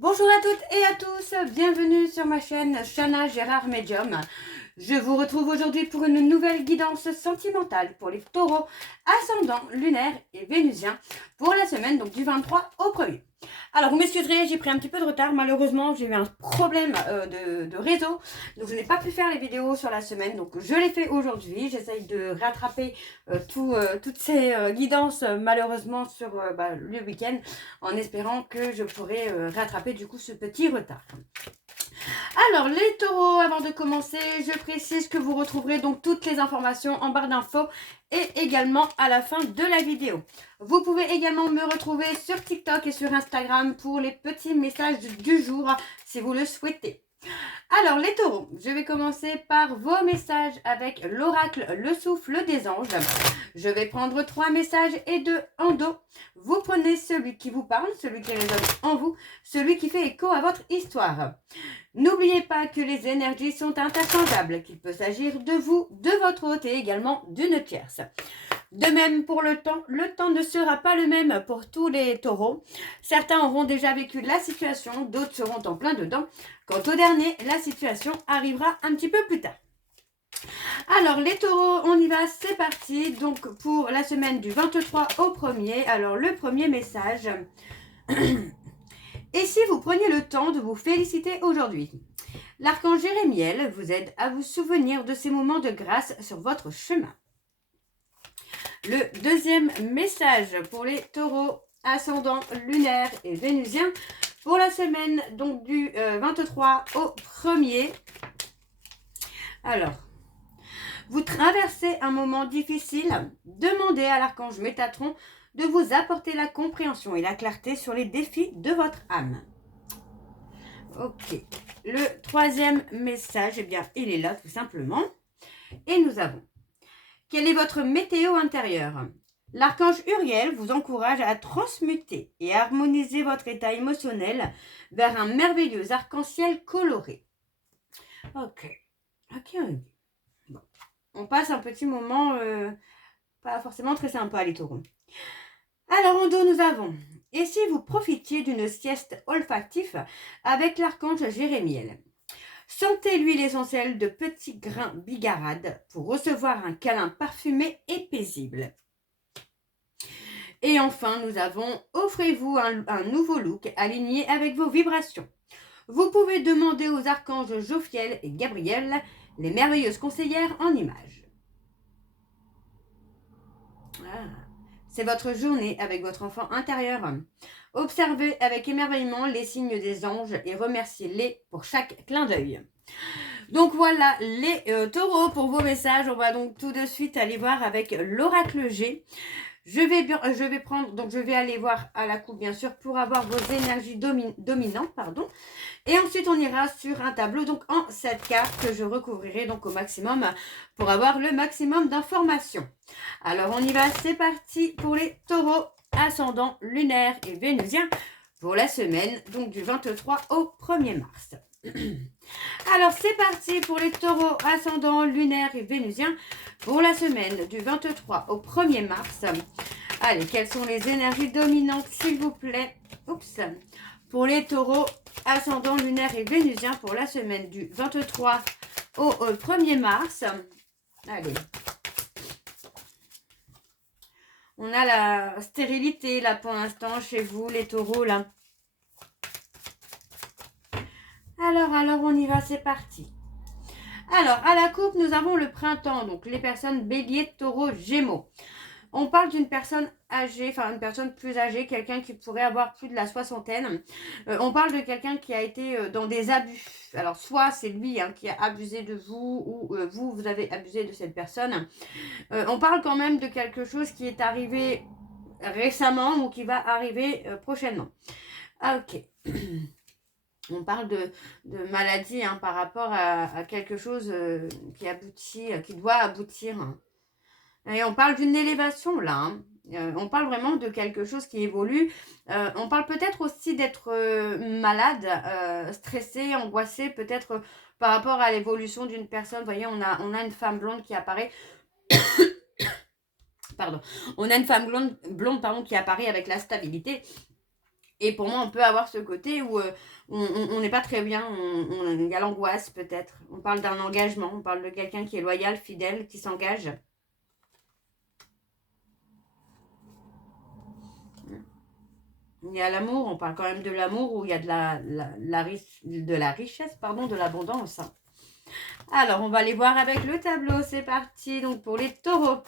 Bonjour à toutes et à tous, bienvenue sur ma chaîne Chana Gérard Medium. Je vous retrouve aujourd'hui pour une nouvelle guidance sentimentale pour les taureaux ascendants, lunaires et vénusiens pour la semaine donc du 23 au 1er. Alors vous m'excuserez, j'ai pris un petit peu de retard, malheureusement j'ai eu un problème de réseau, donc je n'ai pas pu faire les vidéos sur la semaine, donc je l'ai fait aujourd'hui. J'essaye de rattraper toutes ces guidances malheureusement sur le week-end, en espérant que je pourrai rattraper du coup ce petit retard. Alors les taureaux, avant de commencer, je précise que vous retrouverez donc toutes les informations en barre d'infos et également à la fin de la vidéo. Vous pouvez également me retrouver sur TikTok et sur Instagram pour les petits messages du jour si vous le souhaitez. Alors les taureaux, je vais commencer par vos messages avec l'oracle, le souffle des anges. Je vais prendre 3 messages et 2 en dos. Vous prenez celui qui vous parle, celui qui résonne en vous, celui qui fait écho à votre histoire. N'oubliez pas que les énergies sont interchangeables, qu'il peut s'agir de vous, de votre hôte et également d'une tierce. De même pour le temps ne sera pas le même pour tous les taureaux. Certains auront déjà vécu la situation, d'autres seront en plein dedans. Quant au dernier, la situation arrivera un petit peu plus tard. Alors les taureaux, on y va, c'est parti. Donc pour la semaine du 23 au 1er, alors le premier message. Et si vous preniez le temps de vous féliciter aujourd'hui? L'archange Jérémiel vous aide à vous souvenir de ces moments de grâce sur votre chemin. Le deuxième message pour les taureaux ascendants lunaires et vénusiens pour la semaine donc du 23 au 1er. Alors, vous traversez un moment difficile. Demandez à l'archange Métatron de vous apporter la compréhension et la clarté sur les défis de votre âme. Ok. Le troisième message, eh bien, il est là tout simplement. Et nous avons: quelle est votre météo intérieure? L'archange Uriel vous encourage à transmuter et à harmoniser votre état émotionnel vers un merveilleux arc-en-ciel coloré. Ok. Bon. On passe un petit moment pas forcément très sympa, les taureaux. Alors en dos, nous avons: et si vous profitiez d'une sieste olfactive avec l'archange Jérémiel? Sentez l'huile essentielle de petits grains bigarades pour recevoir un câlin parfumé et paisible. Et enfin, nous avons: offrez-vous un nouveau look aligné avec vos vibrations. Vous pouvez demander aux archanges Jophiel et Gabriel, les merveilleuses conseillères en images. Ah, c'est votre journée avec votre enfant intérieur. Observez avec émerveillement les signes des anges et remerciez-les pour chaque clin d'œil. Donc voilà les taureaux pour vos messages. On va donc tout de suite aller voir avec l'oracle G. Je vais aller voir à la coupe bien sûr pour avoir vos énergies dominantes, pardon. Et ensuite on ira sur un tableau donc en 7 cartes que je recouvrirai donc au maximum pour avoir le maximum d'informations. Alors on y va, c'est parti pour les taureaux ascendants lunaires et vénusiens pour la semaine donc du 23 au 1er mars. Alors c'est parti pour les taureaux ascendants lunaires et vénusiens pour la semaine du 23 au 1er mars. Allez, quelles sont les énergies dominantes s'il vous plaît? Oups. Pour les taureaux ascendants lunaires et vénusiens pour la semaine du 23 au 1er mars. Allez. On a la stérilité là pour l'instant chez vous les taureaux là. Alors on y va, c'est parti. Alors, à la coupe, nous avons le printemps, donc les personnes bélier, taureau, gémeaux. On parle d'une personne âgée, enfin une personne plus âgée, quelqu'un qui pourrait avoir plus de la soixantaine. On parle de quelqu'un qui a été dans des abus. Alors, soit c'est lui qui a abusé de vous, ou vous avez abusé de cette personne. On parle quand même de quelque chose qui est arrivé récemment ou qui va arriver prochainement. Ah, ok. On parle de maladie par rapport à quelque chose qui aboutit, qui doit aboutir. Et on parle d'une élévation là. On parle vraiment de quelque chose qui évolue. On parle peut-être aussi d'être malade, stressé, angoissé, peut-être par rapport à l'évolution d'une personne. Vous voyez, on a une femme blonde qui apparaît. Pardon. On a une femme blonde qui apparaît avec la stabilité. Et pour moi, on peut avoir ce côté où on n'est pas très bien, il y a l'angoisse peut-être. On parle d'un engagement, on parle de quelqu'un qui est loyal, fidèle, qui s'engage. Il y a l'amour, on parle quand même de l'amour où il y a de la richesse, pardon, de l'abondance. Alors, on va aller voir avec le tableau, c'est parti. Donc, pour les taureaux,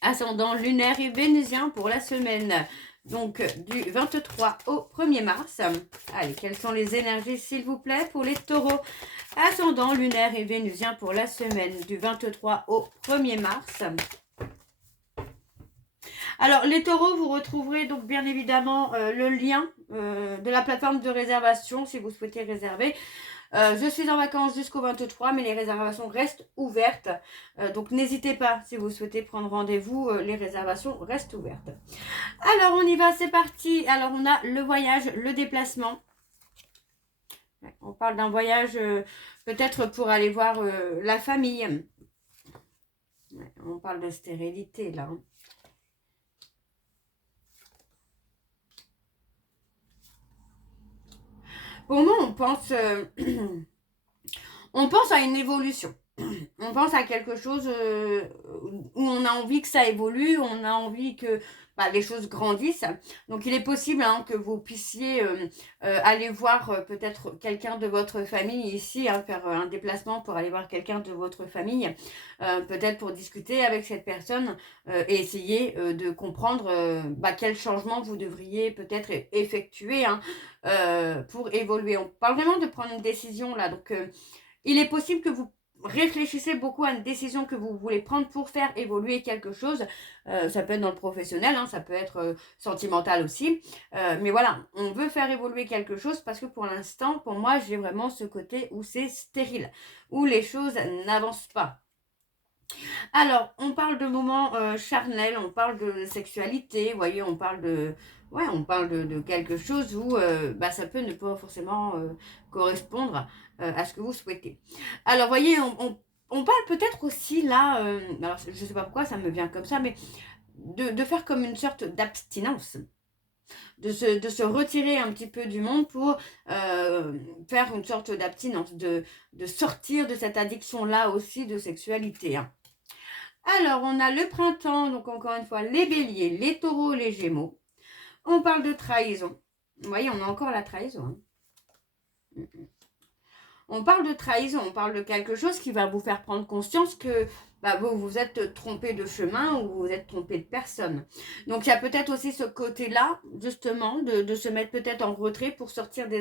ascendant lunaire et vénusien pour la semaine. Donc, du 23 au 1er mars. Allez, quelles sont les énergies, s'il vous plaît, pour les taureaux, ascendant lunaire et vénusien pour la semaine du 23 au 1er mars. Alors, les taureaux, vous retrouverez donc bien évidemment le lien de la plateforme de réservation si vous souhaitez réserver. Je suis en vacances jusqu'au 23, mais les réservations restent ouvertes. Donc, n'hésitez pas si vous souhaitez prendre rendez-vous. Les réservations restent ouvertes. Alors, on y va, c'est parti. Alors, on a le voyage, le déplacement. On parle d'un voyage peut-être pour aller voir la famille. On parle de stérilité, là. Pour moi, on pense à une évolution. On pense à quelque chose où on a envie que ça évolue, on a envie que les choses grandissent. Donc, il est possible que vous puissiez aller voir peut-être quelqu'un de votre famille ici, faire un déplacement pour aller voir quelqu'un de votre famille, peut-être pour discuter avec cette personne et essayer de comprendre quel changement vous devriez peut-être effectuer pour évoluer. On parle vraiment de prendre une décision là. Donc, il est possible que vous réfléchissez beaucoup à une décision que vous voulez prendre pour faire évoluer quelque chose. Ça peut être dans le professionnel, ça peut être sentimental aussi. Mais voilà, on veut faire évoluer quelque chose parce que pour l'instant, pour moi, j'ai vraiment ce côté où c'est stérile, où les choses n'avancent pas. Alors, on parle de moments charnels, on parle de sexualité, vous voyez, on parle de... Ouais, on parle de quelque chose où ça peut ne pas forcément correspondre à ce que vous souhaitez. Alors, vous voyez, on parle peut-être aussi là, alors je ne sais pas pourquoi ça me vient comme ça, mais de faire comme une sorte d'abstinence. De se retirer un petit peu du monde pour faire une sorte d'abstinence, de sortir de cette addiction-là aussi de sexualité. Alors, on a le printemps, donc encore une fois, les béliers, les taureaux, les gémeaux. On parle de trahison. Vous voyez, on a encore la trahison. On parle de trahison, on parle de quelque chose qui va vous faire prendre conscience que vous vous êtes trompé de chemin ou vous vous êtes trompé de personne. Donc, il y a peut-être aussi ce côté-là, justement, de se mettre peut-être en retrait pour sortir des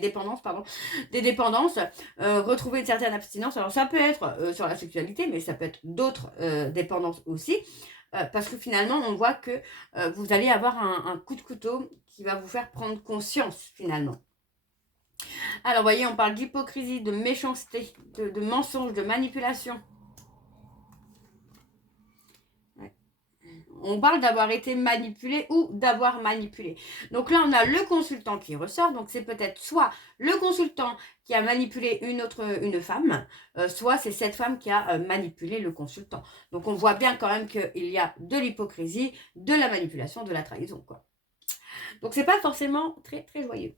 dépendances, retrouver une certaine abstinence. Alors, ça peut être sur la sexualité, mais ça peut être d'autres dépendances aussi. Parce que finalement, on voit que vous allez avoir un coup de couteau qui va vous faire prendre conscience, finalement. Alors, vous voyez, on parle d'hypocrisie, de méchanceté, de mensonge, de manipulation. Ouais. On parle d'avoir été manipulé ou d'avoir manipulé. Donc là, on a le consultant qui ressort. Donc, c'est peut-être soit le consultant qui a manipulé une femme, soit c'est cette femme qui a manipulé le consultant. Donc, on voit bien quand même qu'il y a de l'hypocrisie, de la manipulation, de la trahison, quoi. Donc, c'est pas forcément très, très joyeux.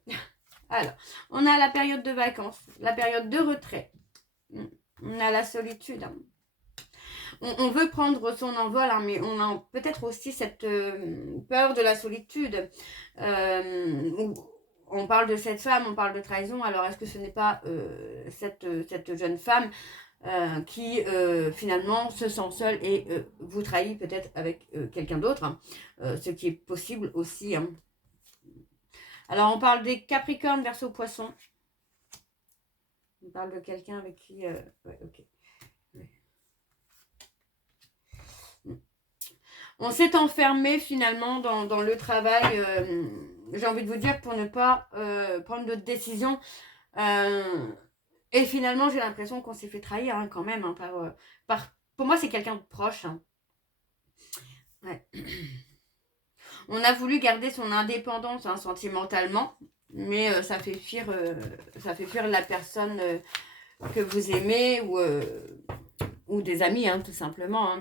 Alors, on a la période de vacances, la période de retrait. On a la solitude. On veut prendre son envol, mais on a peut-être aussi cette peur de la solitude. On parle de cette femme, on parle de trahison. Alors, est-ce que ce n'est pas cette jeune femme qui finalement se sent seule et vous trahit peut-être avec quelqu'un d'autre, ce qui est possible aussi. Alors, on parle des Capricornes, Verseau, Poissons. On parle de quelqu'un avec qui... ouais, ok. Ouais. On s'est enfermé finalement dans le travail, j'ai envie de vous dire, pour ne pas prendre de décision. Et finalement, j'ai l'impression qu'on s'est fait trahir quand même. Pour moi, c'est quelqu'un de proche. Ouais. On a voulu garder son indépendance sentimentalement, mais ça fait fuir la personne que vous aimez ou des amis, tout simplement.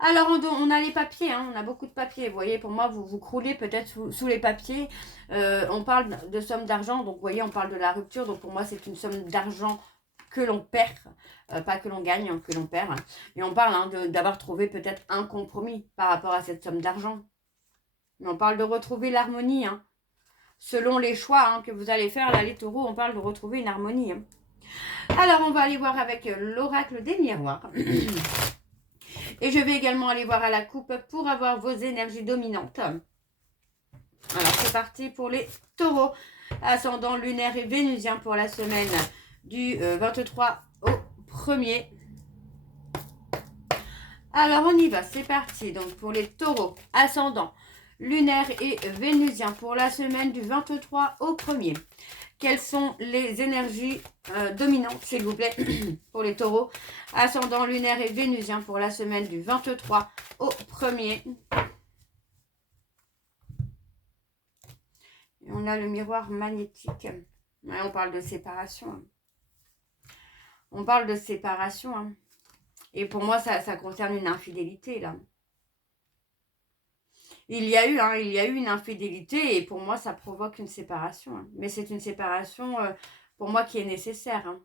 Alors, on a les papiers, hein, on a beaucoup de papiers. Vous voyez, pour moi, vous croulez peut-être sous les papiers. On parle de somme d'argent, donc vous voyez, on parle de la rupture. Donc, pour moi, c'est une somme d'argent que l'on perd, pas que l'on gagne, hein, que l'on perd. Et on parle hein, d'avoir trouvé peut-être un compromis par rapport à cette somme d'argent. Mais on parle de retrouver l'harmonie, hein. Selon les choix hein, que vous allez faire, là, les taureaux, on parle de retrouver une harmonie. Hein. Alors, on va aller voir avec l'oracle des miroirs. Et je vais également aller voir à la coupe pour avoir vos énergies dominantes. Alors, c'est parti pour les taureaux. Ascendant lunaire et vénusien pour la semaine du 23 au 1er. Alors, on y va. C'est parti. Donc, pour les taureaux, ascendant lunaire et vénusien pour la semaine du 23 au 1er. Quelles sont les énergies dominantes, s'il vous plaît, pour les taureaux? Ascendant lunaire et vénusien pour la semaine du 23 au 1er. Et on a le miroir magnétique. Ouais, on parle de séparation. Hein. On parle de séparation. Hein. Et pour moi, ça concerne une infidélité, là. Il y a eu une infidélité et pour moi, ça provoque une séparation. Hein. Mais c'est une séparation, pour moi, qui est nécessaire. Hein.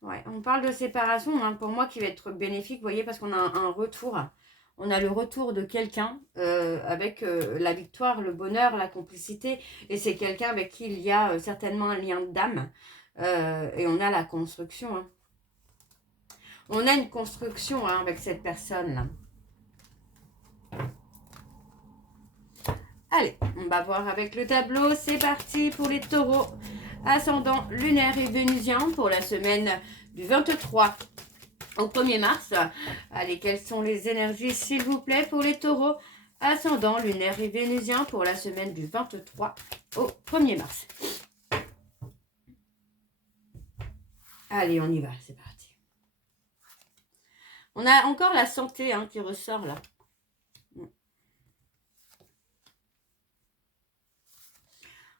Ouais, on parle de séparation, hein, pour moi, qui va être bénéfique, vous voyez, parce qu'on a un retour. On a le retour de quelqu'un avec la victoire, le bonheur, la complicité. Et c'est quelqu'un avec qui il y a certainement un lien d'âme. Et on a la construction. Hein. On a une construction hein, avec cette personne-là. Allez, on va voir avec le tableau. C'est parti pour les taureaux. Ascendant lunaire et vénusien pour la semaine du 23 au 1er mars. Allez, quelles sont les énergies, s'il vous plaît, pour les taureaux? Ascendant lunaire et vénusien pour la semaine du 23 au 1er mars. Allez, on y va, c'est parti. On a encore la santé hein, qui ressort là.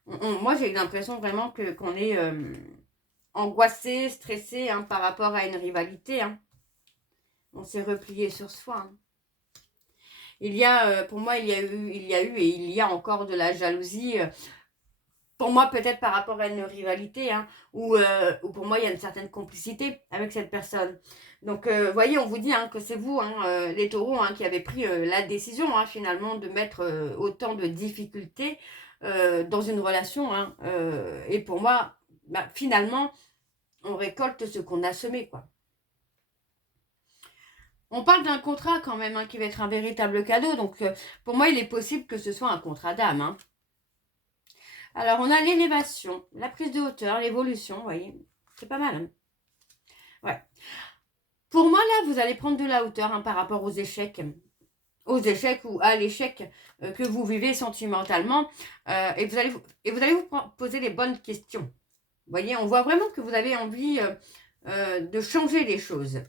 Moi, j'ai l'impression vraiment qu'on est angoissé, stressé hein, par rapport à une rivalité. Hein. On s'est replié sur soi. Hein. Il y a, pour moi, il y a eu et il y a encore de la jalousie. Pour moi, peut-être par rapport à une rivalité, hein, ou pour moi, il y a une certaine complicité avec cette personne. Donc, vous voyez, on vous dit hein, que c'est vous, hein, les taureaux, hein, qui avez pris la décision, hein, finalement, de mettre autant de difficultés dans une relation. Hein, et pour moi, bah, finalement, on récolte ce qu'on a semé, quoi. On parle d'un contrat quand même, hein, qui va être un véritable cadeau. Donc, pour moi, il est possible que ce soit un contrat d'âme, hein. Alors, on a l'élévation, la prise de hauteur, l'évolution, vous voyez. C'est pas mal. Hein. Ouais. Pour moi, là, vous allez prendre de la hauteur hein, par rapport aux échecs. Aux échecs ou à l'échec que vous vivez sentimentalement. Et vous allez vous poser les bonnes questions. Vous voyez, on voit vraiment que vous avez envie de changer les choses.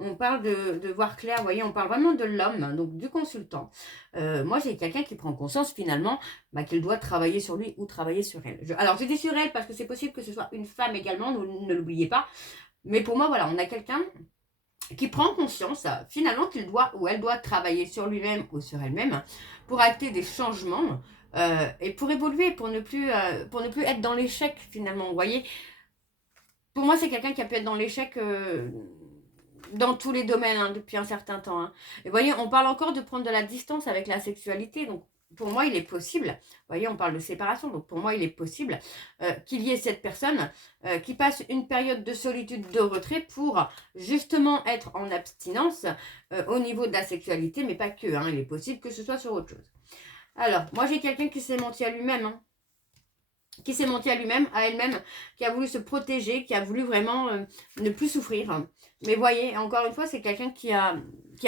On parle de voir clair, vous voyez, on parle vraiment de l'homme, donc du consultant. Moi, j'ai quelqu'un qui prend conscience finalement bah, qu'il doit travailler sur lui ou travailler sur elle. Alors, je dis sur elle parce que c'est possible que ce soit une femme également, ne l'oubliez pas. Mais pour moi, voilà, on a quelqu'un qui prend conscience finalement qu'il doit ou elle doit travailler sur lui-même ou sur elle-même pour acter des changements et pour évoluer, pour ne plus être dans l'échec finalement, vous voyez. Pour moi, c'est quelqu'un qui a pu être dans l'échec... dans tous les domaines hein, depuis un certain temps. Hein. Et vous voyez, on parle encore de prendre de la distance avec la sexualité. Donc, pour moi, il est possible, vous voyez, on parle de séparation. Donc, pour moi, il est possible qu'il y ait cette personne qui passe une période de solitude, de retrait pour justement être en abstinence au niveau de la sexualité, mais pas que. Hein, il est possible que ce soit sur autre chose. Alors, moi, j'ai quelqu'un qui s'est menti à lui-même. Hein. Qui s'est menti à lui-même, à elle-même, qui a voulu se protéger, qui a voulu vraiment ne plus souffrir. Mais voyez, encore une fois, c'est quelqu'un qui a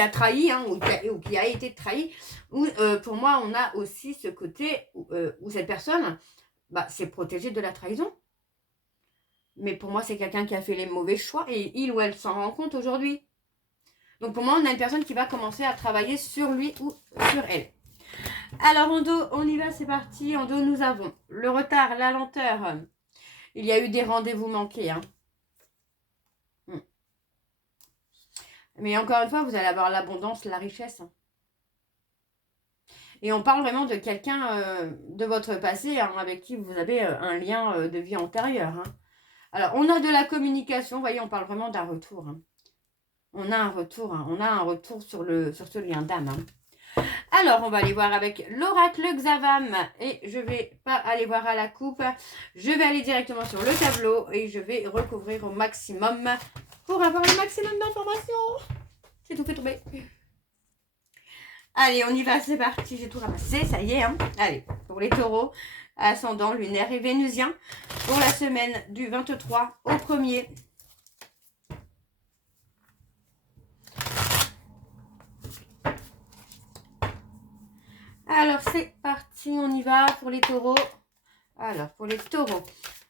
trahi, hein, ou qui a été trahi. Ou pour moi, on a aussi ce côté où cette personne bah, s'est protégée de la trahison. Mais pour moi, c'est quelqu'un qui a fait les mauvais choix et il ou elle s'en rend compte aujourd'hui. Donc pour moi, on a une personne qui va commencer à travailler sur lui ou sur elle. Alors en dos, on y va, c'est parti. En dos, nous avons le retard, la lenteur. Il y a eu des rendez-vous manqués. Hein. Mais encore une fois, vous allez avoir l'abondance, la richesse. Et on parle vraiment de quelqu'un de votre passé avec qui vous avez un lien de vie antérieure. Alors, on a de la communication. Vous voyez, on parle vraiment d'un retour. On a un retour. On a un retour sur ce lien d'âme. Alors, on va aller voir avec l'oracle Xavam. Et je ne vais pas aller voir à la coupe. Je vais aller directement sur le tableau. Et je vais recouvrir au maximum pour avoir le maximum d'informations. J'ai tout fait tomber. Allez, on y va, c'est parti. J'ai tout ramassé, ça y est. Allez, pour les taureaux, ascendant lunaire et vénusien, pour la semaine du 23 au 1er. Alors, c'est parti, on y va pour les taureaux. Alors, pour les taureaux,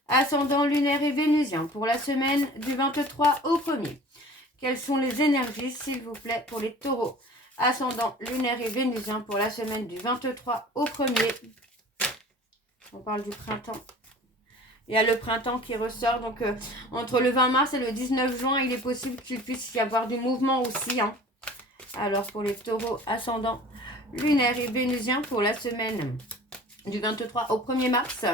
ascendant lunaire et vénusien, pour la semaine du 23 au 1er. Quelles sont les énergies, s'il vous plaît, pour les taureaux? Ascendant lunaire et vénusien pour la semaine du 23 au 1er. On parle du printemps. Il y a le printemps qui ressort. Donc, entre le 20 mars et le 19 juin, il est possible qu'il puisse y avoir du mouvement aussi. Alors, pour les taureaux ascendant lunaire et vénusien pour la semaine du 23 au 1er mars.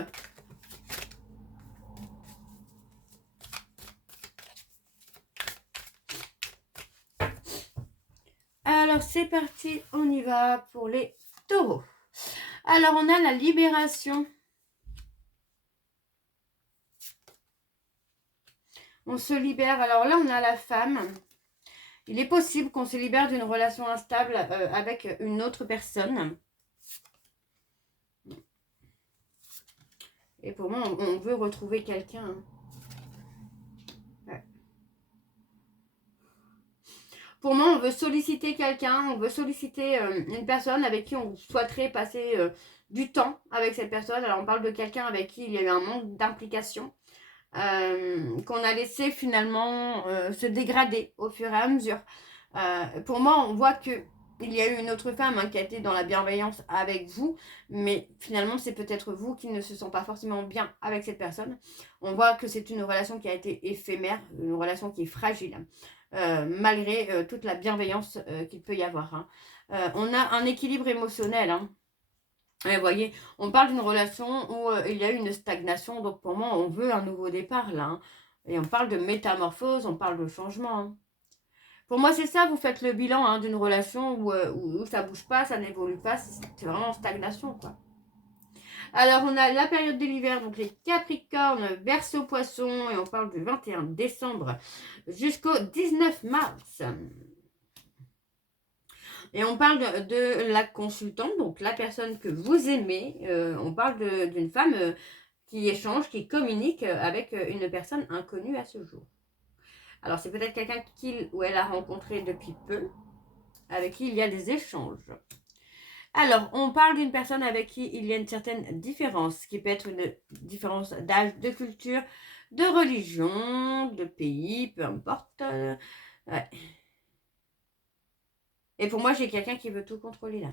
Alors, c'est parti, on y va pour les taureaux. Alors, on a la libération. On se libère. Alors là, on a la femme. Il est possible qu'on se libère d'une relation instable avec une autre personne. Et pour moi, on veut retrouver quelqu'un. Ouais. Pour moi, on veut solliciter quelqu'un, on veut solliciter une personne avec qui on souhaiterait passer du temps avec cette personne. Alors, on parle de quelqu'un avec qui il y a eu un manque d'implication, qu'on a laissé finalement se dégrader au fur et à mesure. Pour moi, on voit que il y a eu une autre femme qui a été dans la bienveillance avec vous, mais finalement, c'est peut-être vous qui ne se sent pas forcément bien avec cette personne. On voit que c'est une relation qui a été éphémère, une relation qui est fragile. Malgré toute la bienveillance qu'il peut y avoir. On a un équilibre émotionnel. Et vous voyez, on parle d'une relation où il y a eu une stagnation. Donc pour moi, on veut un nouveau départ là. Et on parle de métamorphose, on parle de changement. Pour moi, c'est ça, vous faites le bilan d'une relation où ça ne bouge pas, ça n'évolue pas. C'est vraiment en stagnation, quoi. Alors, on a la période de l'hiver, donc les Capricornes, Verseau, Poisson, et on parle du 21 décembre jusqu'au 19 mars. Et on parle de la consultante, donc la personne que vous aimez. On parle d'une femme qui échange, qui communique avec une personne inconnue à ce jour. Alors, c'est peut-être quelqu'un qu'il ou elle a rencontré depuis peu, avec qui il y a des échanges. Alors, on parle d'une personne avec qui il y a une certaine différence, qui peut être une différence d'âge, de culture, de religion, de pays, peu importe. Ouais. Et pour moi, j'ai quelqu'un qui veut tout contrôler là.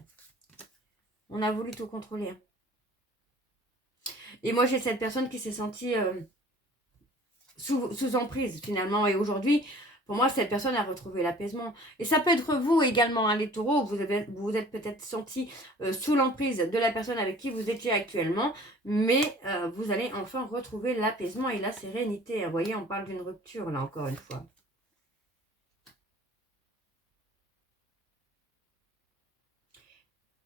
On a voulu tout contrôler. Et moi, j'ai cette personne qui s'est sentie sous emprise finalement. Et aujourd'hui, pour moi, cette personne a retrouvé l'apaisement. Et ça peut être vous également, les taureaux. Vous êtes peut-être senti sous l'emprise de la personne avec qui vous étiez actuellement. Mais vous allez enfin retrouver l'apaisement et la sérénité. Vous voyez, on parle d'une rupture là, encore une fois.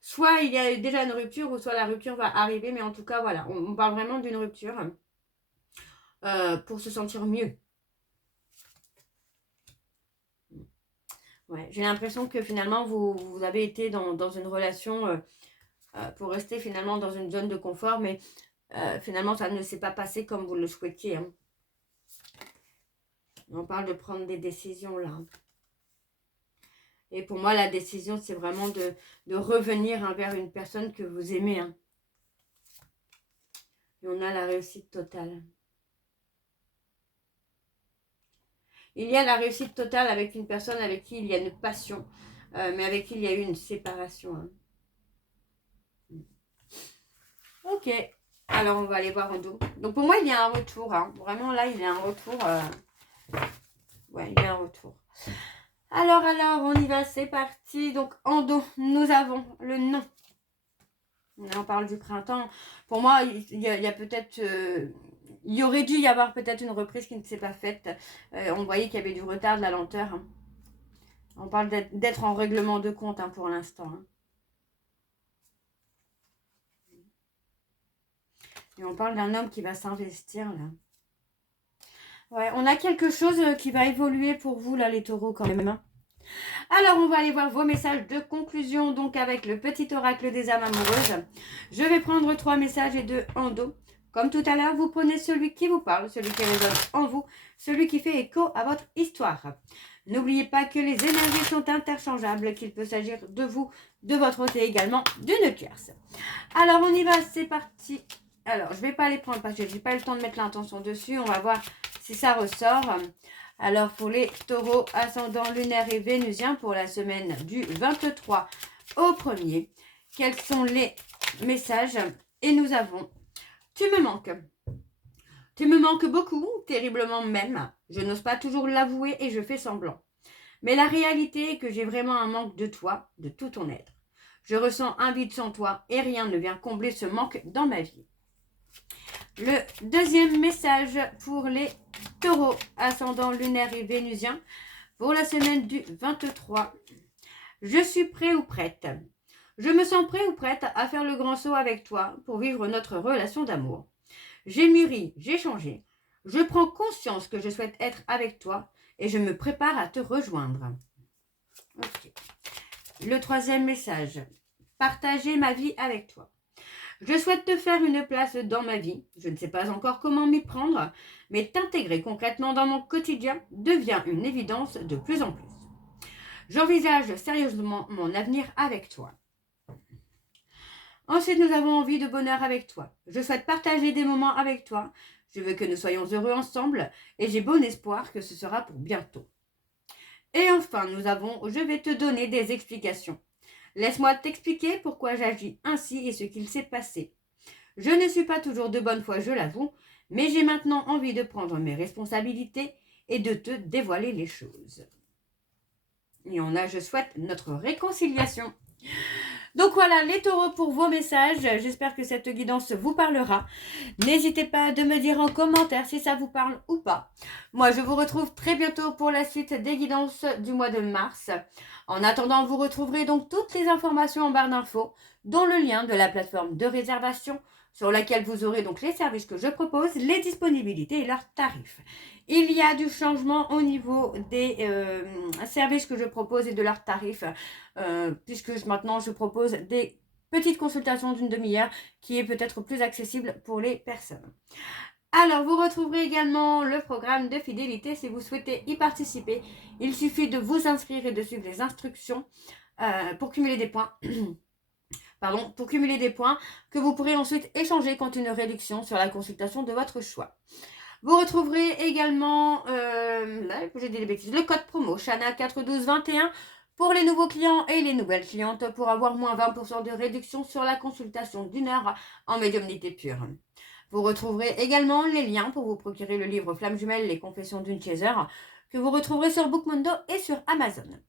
Soit il y a déjà une rupture, ou soit la rupture va arriver. Mais en tout cas, voilà, on parle vraiment d'une rupture pour se sentir mieux. Ouais, j'ai l'impression que finalement, vous avez été dans une relation pour rester finalement dans une zone de confort, mais finalement, ça ne s'est pas passé comme vous le souhaitiez. On parle de prendre des décisions là. Et pour moi, la décision, c'est vraiment de revenir vers une personne que vous aimez. Et on a la réussite totale. Il y a la réussite totale avec une personne avec qui il y a une passion, mais avec qui il y a eu une séparation. Ok, alors on va aller voir en dos. Donc pour moi, il y a un retour. Vraiment, là, il y a un retour. Ouais, il y a un retour. Alors, on y va, c'est parti. Donc, en dos, nous avons le nom. On parle du printemps. Pour moi, il y a peut-être... il y aurait dû y avoir peut-être une reprise qui ne s'est pas faite. On voyait qu'il y avait du retard, de la lenteur. Hein. On parle d'être en règlement de compte hein, pour l'instant. Hein. Et on parle d'un homme qui va s'investir là. Ouais, on a quelque chose qui va évoluer pour vous là les taureaux quand même. Hein. Alors, on va aller voir vos messages de conclusion, donc avec le petit oracle des âmes amoureuses. Je vais prendre 3 messages et 2 en dos. Comme tout à l'heure, vous prenez celui qui vous parle, celui qui résonne en vous, celui qui fait écho à votre histoire. N'oubliez pas que les énergies sont interchangeables, qu'il peut s'agir de vous, de votre côté également, d'une tierce. Alors, on y va, c'est parti. Alors, je ne vais pas les prendre parce que je n'ai pas eu le temps de mettre l'intention dessus. On va voir si ça ressort. Alors, pour les taureaux, ascendant lunaire et vénusien, pour la semaine du 23 au 1er, quels sont les messages? Et nous avons, tu me manques. Tu me manques beaucoup, terriblement même. Je n'ose pas toujours l'avouer et je fais semblant. Mais la réalité est que j'ai vraiment un manque de toi, de tout ton être. Je ressens un vide sans toi et rien ne vient combler ce manque dans ma vie. Le deuxième message pour les taureaux, ascendant lunaire et vénusien, pour la semaine du 23. Je suis prêt ou prête. Je me sens prêt ou prête à faire le grand saut avec toi pour vivre notre relation d'amour. J'ai mûri, j'ai changé. Je prends conscience que je souhaite être avec toi et je me prépare à te rejoindre. Okay. Le troisième message. Partager ma vie avec toi. Je souhaite te faire une place dans ma vie. Je ne sais pas encore comment m'y prendre, mais t'intégrer concrètement dans mon quotidien devient une évidence de plus en plus. J'envisage sérieusement mon avenir avec toi. Ensuite, nous avons envie de bonheur avec toi. Je souhaite partager des moments avec toi. Je veux que nous soyons heureux ensemble et j'ai bon espoir que ce sera pour bientôt. Et enfin, nous avons « Je vais te donner des explications ». Laisse-moi t'expliquer pourquoi j'agis ainsi et ce qu'il s'est passé. Je ne suis pas toujours de bonne foi, je l'avoue, mais j'ai maintenant envie de prendre mes responsabilités et de te dévoiler les choses. Et on a « Je souhaite notre réconciliation ». Donc voilà les taureaux pour vos messages. J'espère que cette guidance vous parlera. N'hésitez pas de me dire en commentaire si ça vous parle ou pas. Moi, je vous retrouve très bientôt pour la suite des guidances du mois de mars. En attendant, vous retrouverez donc toutes les informations en barre d'infos, dont le lien de la plateforme de réservation sur laquelle vous aurez donc les services que je propose, les disponibilités et leurs tarifs. Il y a du changement au niveau des services que je propose et de leurs tarifs, puisque maintenant je propose des petites consultations d'une demi-heure qui est peut-être plus accessible pour les personnes. Alors, vous retrouverez également le programme de fidélité si vous souhaitez y participer. Il suffit de vous inscrire et de suivre les instructions pour cumuler des points. Pour cumuler des points que vous pourrez ensuite échanger contre une réduction sur la consultation de votre choix. Vous retrouverez également j'ai dit des bêtises, le code promo Chana 41221 pour les nouveaux clients et les nouvelles clientes pour avoir moins 20% de réduction sur la consultation d'une heure en médiumnité pure. Vous retrouverez également les liens pour vous procurer le livre Flamme Jumelle, les confessions d'une chaser, que vous retrouverez sur Bookmundo et sur Amazon.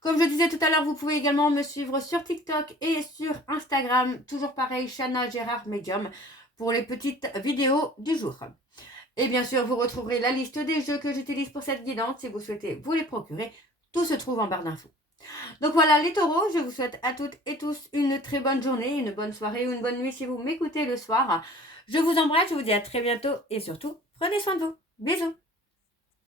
Comme je disais tout à l'heure, vous pouvez également me suivre sur TikTok et sur Instagram, toujours pareil, Chana Gérard Medium, pour les petites vidéos du jour. Et bien sûr, vous retrouverez la liste des jeux que j'utilise pour cette guidance. Si vous souhaitez vous les procurer, tout se trouve en barre d'infos. Donc voilà les taureaux, je vous souhaite à toutes et tous une très bonne journée, une bonne soirée ou une bonne nuit si vous m'écoutez le soir. Je vous embrasse, je vous dis à très bientôt et surtout, prenez soin de vous. Bisous.